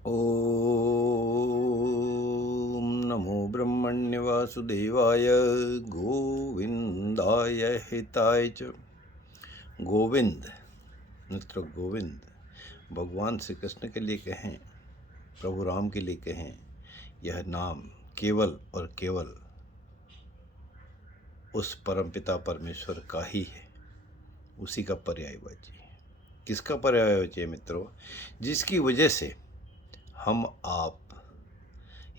ॐ नमो ब्रह्मण्य वासुदेवाय गोविंदाय हिताय च। गोविंद मित्रों, गोविंद भगवान श्री कृष्ण के लिए कहें, प्रभु राम के लिए कहें, यह नाम केवल और केवल उस परमपिता परमेश्वर का ही है, उसी का पर्यायवाची है। किसका पर्यायवाची है मित्रों? जिसकी वजह से हम आप,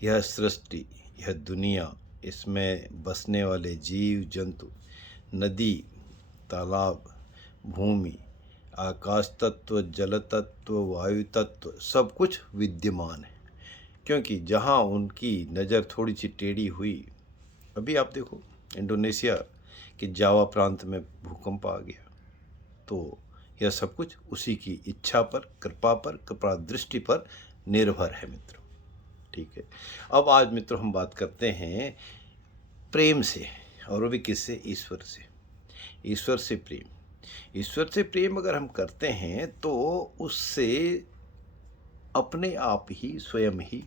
यह सृष्टि, यह दुनिया, इसमें बसने वाले जीव जंतु, नदी, तालाब, भूमि, आकाश तत्व, जल तत्व, वायु तत्व, सब कुछ विद्यमान है। क्योंकि जहाँ उनकी नज़र थोड़ी सी टेढ़ी हुई, अभी आप देखो इंडोनेशिया के जावा प्रांत में भूकंप आ गया, तो यह सब कुछ उसी की इच्छा पर, कृपा दृष्टि पर निर्भर है मित्रों। ठीक है, अब आज मित्रों हम बात करते हैं प्रेम से, और वो भी किससे? ईश्वर से। ईश्वर से प्रेम, ईश्वर से प्रेम अगर हम करते हैं तो उससे अपने आप ही, स्वयं ही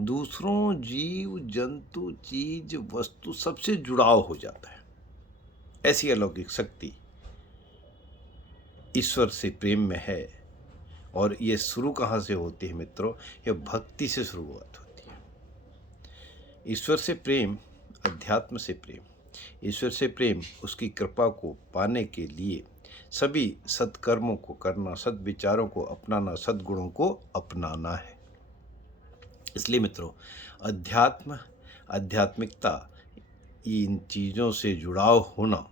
दूसरों, जीव जंतु, चीज, वस्तु, सबसे जुड़ाव हो जाता है। ऐसी अलौकिक शक्ति ईश्वर से प्रेम में है। और ये शुरू कहाँ से होती है मित्रों? यह भक्ति से शुरुआत होती है। ईश्वर से प्रेम, अध्यात्म से प्रेम, ईश्वर से प्रेम, उसकी कृपा को पाने के लिए सभी सत्कर्मों को करना, सद्विचारों को अपनाना, सद्गुणों को अपनाना है। इसलिए मित्रों, अध्यात्म, आध्यात्मिकता, इन चीज़ों से जुड़ाव होना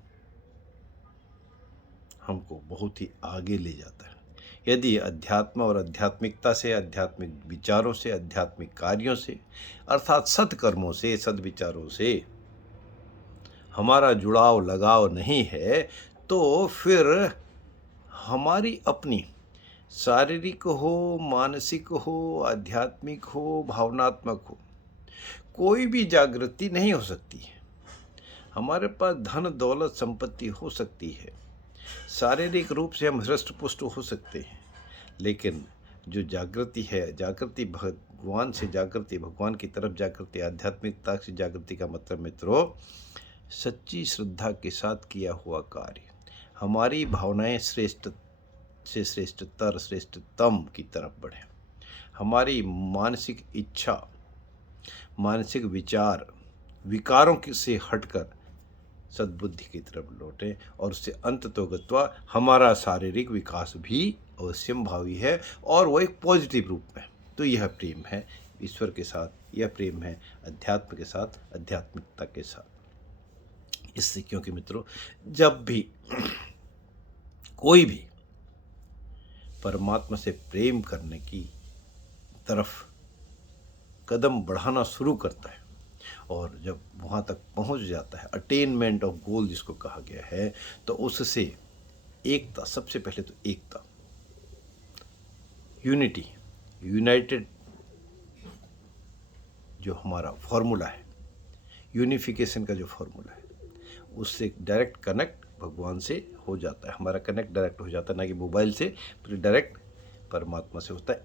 हमको बहुत ही आगे ले जाता है। यदि अध्यात्म और आध्यात्मिकता से, आध्यात्मिक विचारों से, आध्यात्मिक कार्यों से, अर्थात सत्कर्मों से, सद्विचारों से हमारा जुड़ाव, लगाव नहीं है, तो फिर हमारी अपनी शारीरिक हो, मानसिक हो, आध्यात्मिक हो, भावनात्मक हो, कोई भी जागृति नहीं हो सकती है। हमारे पास धन दौलत संपत्ति हो सकती है, शारीरिक रूप से हम हृष्ट पुष्ट हो सकते हैं, लेकिन जो जागृति है, जागृति भगवान से जागृति, भगवान की तरफ जागृति, आध्यात्मिकता से जागृति का मतलब मित्रों, सच्ची श्रद्धा के साथ किया हुआ कार्य, हमारी भावनाएं श्रेष्ठ से श्रेष्ठतर, श्रेष्ठतम की तरफ बढ़े, हमारी मानसिक इच्छा, मानसिक विचार, विकारों से हटकर सद्बुद्धि की तरफ लौटें, और उससे अंततोगत्वा हमारा शारीरिक विकास भी अवश्यम भावी है, और वो एक पॉजिटिव रूप में। तो यह प्रेम है ईश्वर के साथ, यह प्रेम है अध्यात्म के साथ, आध्यात्मिकता के साथ। इससे क्योंकि मित्रों, जब भी कोई भी परमात्मा से प्रेम करने की तरफ कदम बढ़ाना शुरू करता है, और जब वहाँ तक पहुँच जाता है, अटेनमेंट ऑफ गोल जिसको कहा गया है, तो उससे एकता, सबसे पहले तो एकता, यूनिटी, यूनाइटेड जो हमारा फॉर्मूला है, यूनिफिकेशन का जो फॉर्मूला है, उससे डायरेक्ट कनेक्ट भगवान से हो जाता है। हमारा कनेक्ट डायरेक्ट हो जाता है, ना कि मोबाइल से, डायरेक्ट परमात्मा से होता है।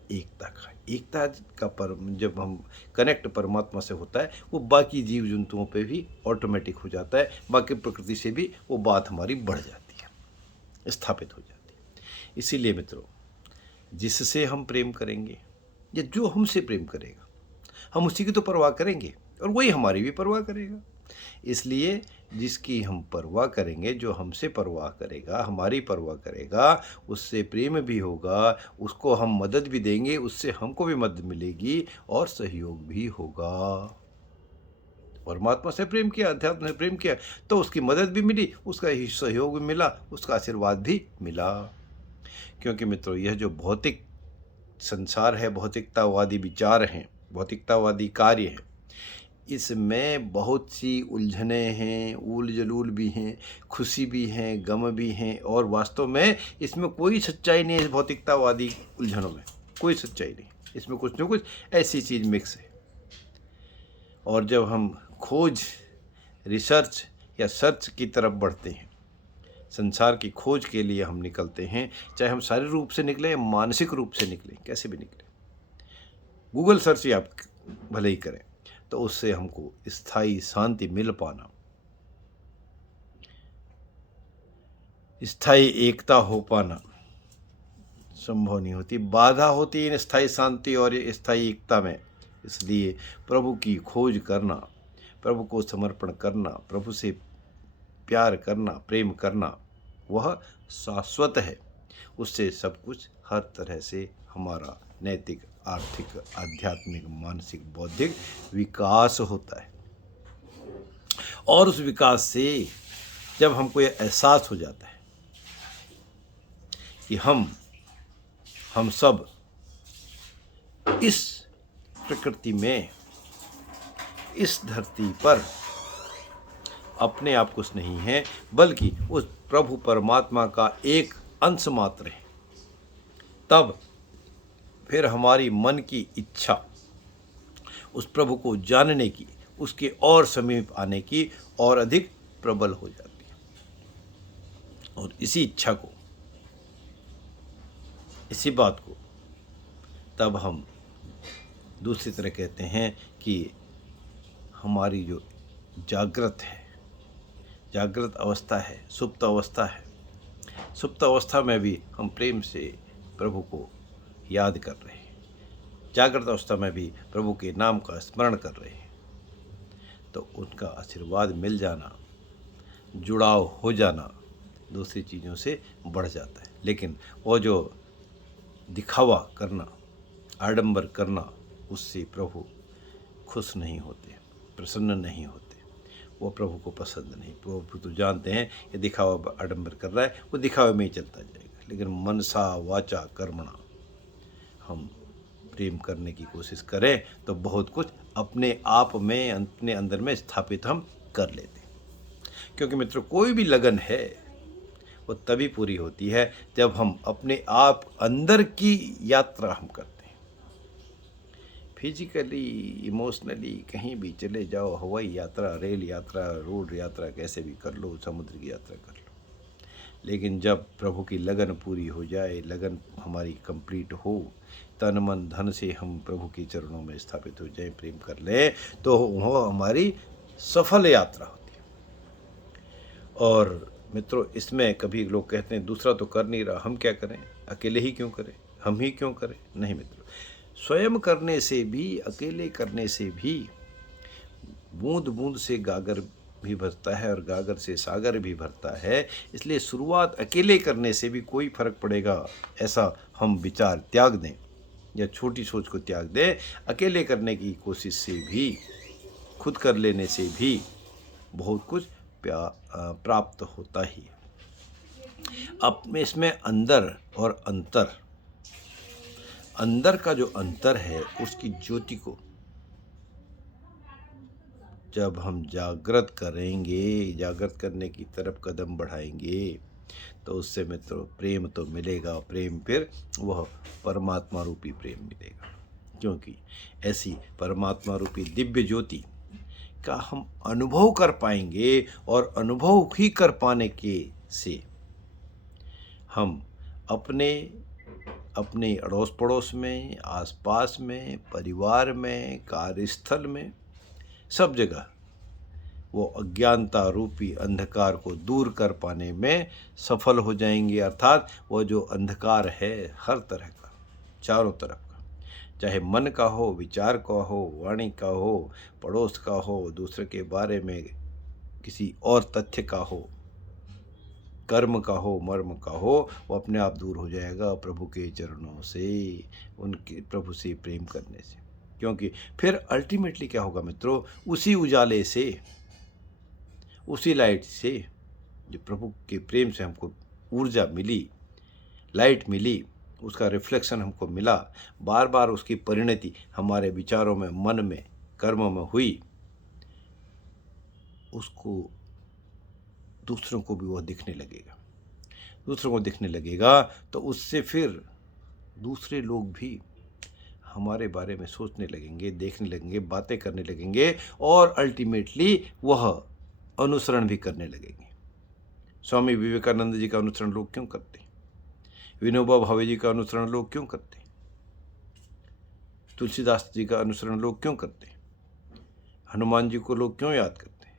एकता का जब हम कनेक्ट परमात्मा से होता है, वो बाकी जीव जंतुओं पे भी ऑटोमेटिक हो जाता है, बाकी प्रकृति से भी वो बात हमारी बढ़ जाती है, स्थापित हो जाती है। इसीलिए मित्रों, जिससे हम प्रेम करेंगे या जो हमसे प्रेम करेगा, हम उसी की तो परवाह करेंगे, और वही हमारी भी परवाह करेगा। इसलिए जिसकी हम परवाह करेंगे, जो हमसे परवाह करेगा, हमारी परवाह करेगा, उससे प्रेम भी होगा, उसको हम मदद भी देंगे, उससे हमको भी मदद मिलेगी और सहयोग भी होगा। परमात्मा से प्रेम किया, अध्यात्म से प्रेम किया, तो उसकी मदद भी मिली, उसका ही सहयोग भी मिला, उसका आशीर्वाद भी मिला। क्योंकि मित्रों, यह जो भौतिक संसार है, भौतिकतावादी विचार हैं, भौतिकतावादी कार्य हैं, इसमें बहुत सी उलझने हैं, ऊल जलूल भी हैं, खुशी भी हैं, गम भी हैं, और वास्तव में इसमें कोई सच्चाई नहीं है। इस भौतिकतावादी उलझनों में कोई सच्चाई नहीं, इसमें कुछ न कुछ ऐसी चीज़ मिक्स है। और जब हम खोज, रिसर्च या सर्च की तरफ बढ़ते हैं, संसार की खोज के लिए हम निकलते हैं, चाहे हम शारीरिक रूप से निकलें या मानसिक रूप से निकलें, कैसे भी निकलें, गूगल सर्च ही आप भले ही करें, तो उससे हमको स्थायी शांति मिल पाना, स्थायी एकता हो पाना संभव नहीं होती। बाधा होती है इन स्थायी शांति और स्थायी एकता में। इसलिए प्रभु की खोज करना, प्रभु को समर्पण करना, प्रभु से प्यार करना, प्रेम करना, वह शाश्वत है। उससे सब कुछ हर तरह से हमारा नैतिक, आर्थिक, आध्यात्मिक, मानसिक, बौद्धिक विकास होता है। और उस विकास से जब हमको यह एहसास हो जाता है कि हम सब इस प्रकृति में, इस धरती पर अपने आप कुछ नहीं है, बल्कि उस प्रभु परमात्मा का एक अंश मात्र है, तब फिर हमारी मन की इच्छा उस प्रभु को जानने की, उसके और समीप आने की और अधिक प्रबल हो जाती है। और इसी इच्छा को, इसी बात को तब हम दूसरी तरह कहते हैं कि हमारी जो जागृत है, जागृत अवस्था है, सुप्त अवस्था है, सुप्त अवस्था में भी हम प्रेम से प्रभु को याद कर रहे हैं, जागृत अवस्था में भी प्रभु के नाम का स्मरण कर रहे हैं, तो उनका आशीर्वाद मिल जाना, जुड़ाव हो जाना दूसरी चीज़ों से बढ़ जाता है। लेकिन वो जो दिखावा करना, आडंबर करना, उससे प्रभु खुश नहीं होते, प्रसन्न नहीं होते, वो प्रभु को पसंद नहीं। प्रभु तो जानते हैं ये दिखावा आडंबर कर रहा है, वो दिखावे में ही चलता जाएगा। लेकिन मनसा वाचा कर्मणा हम प्रेम करने की कोशिश करें तो बहुत कुछ अपने आप में, अपने अंदर में स्थापित हम कर लेते हैं। क्योंकि मित्रों, कोई भी लगन है वो तभी पूरी होती है जब हम अपने आप अंदर की यात्रा हम करते हैं। फिजिकली, इमोशनली कहीं भी चले जाओ, हवाई यात्रा, रेल यात्रा, रोड यात्रा, कैसे भी कर लो, समुद्र की यात्रा कर लो, लेकिन जब प्रभु की लगन पूरी हो जाए, लगन हमारी कंप्लीट हो, तन मन धन से हम प्रभु के चरणों में स्थापित हो जाए, प्रेम कर लें, तो वह हमारी सफल यात्रा होती है। और मित्रों, इसमें कभी लोग कहते हैं दूसरा तो कर नहीं रहा, हम क्या करें, अकेले ही क्यों करें, हम ही क्यों करें। नहीं मित्रों, स्वयं करने से भी, अकेले करने से भी बूंद बूंद से गागर भी भरता है और गागर से सागर भी भरता है। इसलिए शुरुआत अकेले करने से भी कोई फर्क पड़ेगा, ऐसा हम विचार त्याग दें या छोटी सोच को त्याग दें। अकेले करने की कोशिश से भी, खुद कर लेने से भी बहुत कुछ प्राप्त होता ही है। अब इसमें अंदर और अंतर, अंदर का जो अंतर है उसकी ज्योति को जब हम जागृत करेंगे, जागृत करने की तरफ कदम बढ़ाएंगे, तो उससे मित्रों प्रेम तो मिलेगा। प्रेम फिर वह परमात्मा रूपी प्रेम मिलेगा, क्योंकि ऐसी परमात्मा रूपी दिव्य ज्योति का हम अनुभव कर पाएंगे। और अनुभव ही कर पाने के से हम अपने अड़ोस पड़ोस में, आसपास में, परिवार में, कार्यस्थल में, सब जगह वो अज्ञानता रूपी अंधकार को दूर कर पाने में सफल हो जाएंगे। अर्थात वो जो अंधकार है हर तरह का, चारों तरफ का, चाहे मन का हो, विचार का हो, वाणी का हो, पड़ोस का हो, दूसरे के बारे में किसी और तथ्य का हो, कर्म का हो, मर्म का हो, वो अपने आप दूर हो जाएगा प्रभु के चरणों से, उनके प्रभु से प्रेम करने से। क्योंकि फिर अल्टीमेटली क्या होगा मित्रों, उसी उजाले से, उसी लाइट से, जो प्रभु के प्रेम से हमको ऊर्जा मिली, लाइट मिली, उसका रिफ्लेक्शन हमको मिला, बार बार उसकी परिणति हमारे विचारों में, मन में, कर्मों में हुई, उसको दूसरों को भी वह दिखने लगेगा। दूसरों को दिखने लगेगा तो उससे फिर दूसरे लोग भी हमारे बारे में सोचने लगेंगे, देखने लगेंगे, बातें करने लगेंगे और अल्टीमेटली वह अनुसरण भी करने लगेंगे। स्वामी विवेकानंद जी का अनुसरण लोग क्यों करते हैं? विनोबा भावे जी का अनुसरण लोग क्यों करते हैं? तुलसीदास जी का अनुसरण लोग क्यों करते हैं? हनुमान जी को लोग क्यों याद करते हैं?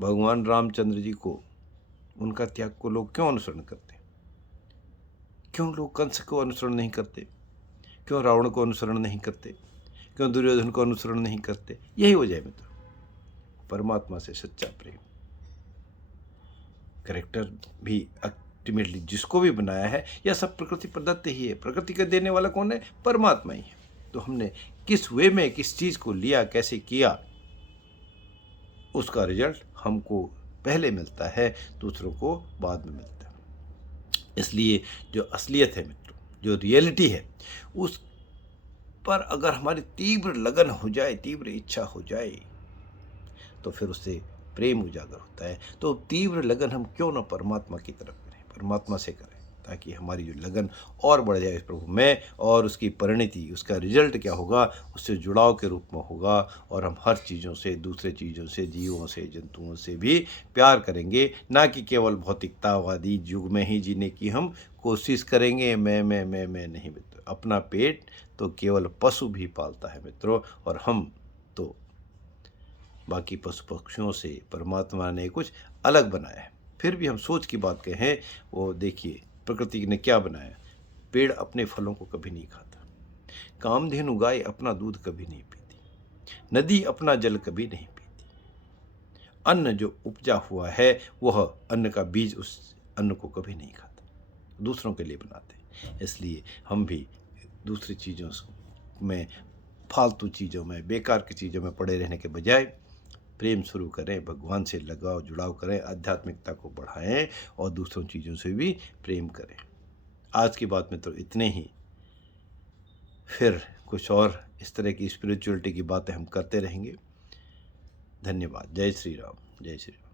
भगवान रामचंद्र जी को, उनका त्याग को लोग क्यों अनुसरण करते हैं? क्यों लोग कंस को अनुसरण नहीं करते? क्यों रावण को अनुसरण नहीं करते? क्यों दुर्योधन को अनुसरण नहीं करते? यही वजह है मित्र, परमात्मा से सच्चा प्रेम। करेक्टर भी अल्टीमेटली जिसको भी बनाया है, यह सब प्रकृति प्रदत्त ही है। प्रकृति का देने वाला कौन है? परमात्मा ही है। तो हमने किस वे में किस चीज़ को लिया, कैसे किया, उसका रिजल्ट हमको पहले मिलता है, दूसरों को बाद में मिलता है। इसलिए जो असलियत है मित्रों, जो रियलिटी है, उस पर अगर हमारी तीव्र लगन हो जाए, तीव्र इच्छा हो जाए, तो फिर उससे प्रेम उजागर होता है। तो तीव्र लगन हम क्यों ना परमात्मा की तरफ करें, परमात्मा से करें, ताकि हमारी जो लगन और बढ़ जाए प्रभु में, और उसकी परिणति, उसका रिजल्ट क्या होगा, उससे जुड़ाव के रूप में होगा। और हम हर चीज़ों से, दूसरे चीज़ों से, जीवों से, जंतुओं से भी प्यार करेंगे, ना कि केवल भौतिकतावादी युग में ही जीने की हम कोशिश करेंगे। मैं नहीं मित्रों, अपना पेट तो केवल पशु भी पालता है मित्रों, और हम तो बाकी पशु पक्षियों से परमात्मा ने कुछ अलग बनाया है। फिर भी हम सोच की बात कहें, वो देखिए प्रकृति ने क्या बनाया। पेड़ अपने फलों को कभी नहीं खाता, कामधेनु गाय अपना दूध कभी नहीं पीती, नदी अपना जल कभी नहीं पीती। अन्न जो उपजा हुआ है, वह अन्न का बीज उस अन्न को कभी नहीं खाता, दूसरों के लिए बनाते। इसलिए हम भी दूसरी चीज़ों में, फालतू चीज़ों में, बेकार की चीज़ों में पड़े रहने के बजाय प्रेम शुरू करें, भगवान से लगाव जुड़ाव करें, आध्यात्मिकता को बढ़ाएं, और दूसरों चीज़ों से भी प्रेम करें। आज की बात में तो इतने ही। फिर कुछ और इस तरह की स्पिरिचुअलिटी की बातें हम करते रहेंगे। धन्यवाद। जय श्री राम, जय श्री राम।